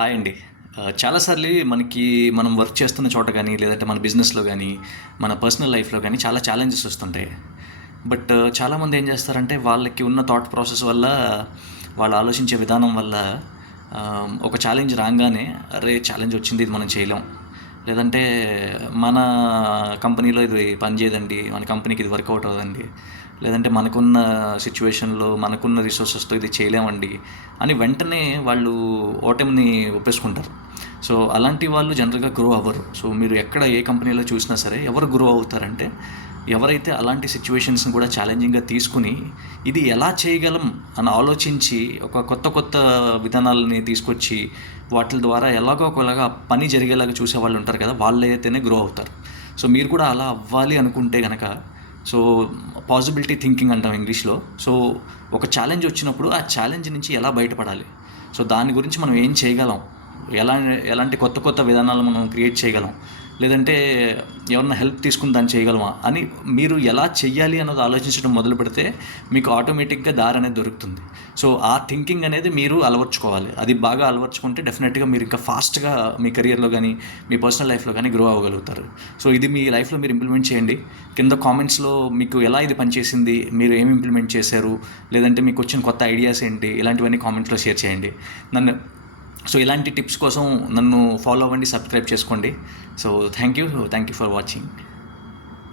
Hi అండి. చాలాసార్లు మనకి మనం వర్క్ చేస్తున్న చోట గానీ, లేదంటే మన బిజినెస్‌లో గానీ, మన పర్సనల్ లైఫ్‌లో గానీ చాలా ఛాలెంజెస్ వస్తుంటాయి. బట్ చాలామంది ఏం చేస్తారంటే వాళ్ళకి ఉన్న థాట్ ప్రాసెస్ వల్ల, వాళ్ళు ఆలోచించే విధానం వల్ల ఒక ఛాలెంజ్ రాంగానే అరే! ఛాలెంజ్ వచ్చింది, ఇది మనం చేయలేం. లేదంటే మన కంపెనీలో ఇది పనిచేయదండి, మన కంపెనీకి ఇది వర్కౌట్ అవ్వదండి, లేదంటే మనకున్న సిచ్యువేషన్లో మనకున్న రిసోర్సెస్తో ఇది చేయలేమండి అని వెంటనే వాళ్ళు ఓటమిని ఒప్పేసుకుంటారు. సో అలాంటి వాళ్ళు జనరల్గా గ్రో అవ్వరు. సో మీరు ఎక్కడ ఏ కంపెనీలో చూసినా సరే ఎవరు గ్రో అవుతారంటే ఎవరైతే అలాంటి సిచ్యువేషన్స్ని కూడా ఛాలెంజింగ్గా తీసుకుని ఇది ఎలా చేయగలం అని ఆలోచించి ఒక కొత్త కొత్త విధానాలని తీసుకొచ్చి వాటి ద్వారా ఎలాగో ఒకలాగా పని జరిగేలాగా చూసే వాళ్ళు ఉంటారు కదా, వాళ్ళైతేనే గ్రో అవుతారు. సో మీరు కూడా అలా అవ్వాలి అనుకుంటే కనుక, సో పాసిబిలిటీ థింకింగ్ అంటాం ఇంగ్లీష్లో. సో ఒక ఛాలెంజ్ వచ్చినప్పుడు ఆ ఛాలెంజ్ నుంచి ఎలా బయటపడాలి, సో దాని గురించి మనం ఏం చేయగలం, ఎలాంటి కొత్త కొత్త విధానాలు మనం క్రియేట్ చేయగలం, లేదంటే ఎవరన్నా హెల్ప్ తీసుకుని దాన్ని చేయగలమా అని మీరు ఎలా చెయ్యాలి అన్నది ఆలోచించడం మొదలు పెడితే మీకు ఆటోమేటిక్గా దారి అనేది దొరుకుతుంది. సో ఆ థింకింగ్ అనేది మీరు అలవర్చుకోవాలి. అది బాగా అలవర్చుకుంటే డెఫినెట్గా మీరు ఇంకా ఫాస్ట్గా మీ కెరియర్లో కానీ మీ పర్సనల్ లైఫ్లో కానీ గ్రో అవ్వగలుగుతారు. సో ఇది మీ లైఫ్లో మీరు ఇంప్లిమెంట్ చేయండి. కింద కామెంట్స్లో మీకు ఎలా ఇది పనిచేసింది, మీరు ఏమి ఇంప్లిమెంట్ చేశారు, లేదంటే మీకు వచ్చిన కొత్త ఐడియాస్ ఏంటి, ఇలాంటివన్నీ కామెంట్స్లో షేర్ చేయండి. సో ఇలాంటి టిప్స్ కోసం నన్ను ఫాలో అవ్వండి, సబ్స్క్రైబ్ చేసుకోండి. So thank you for watching.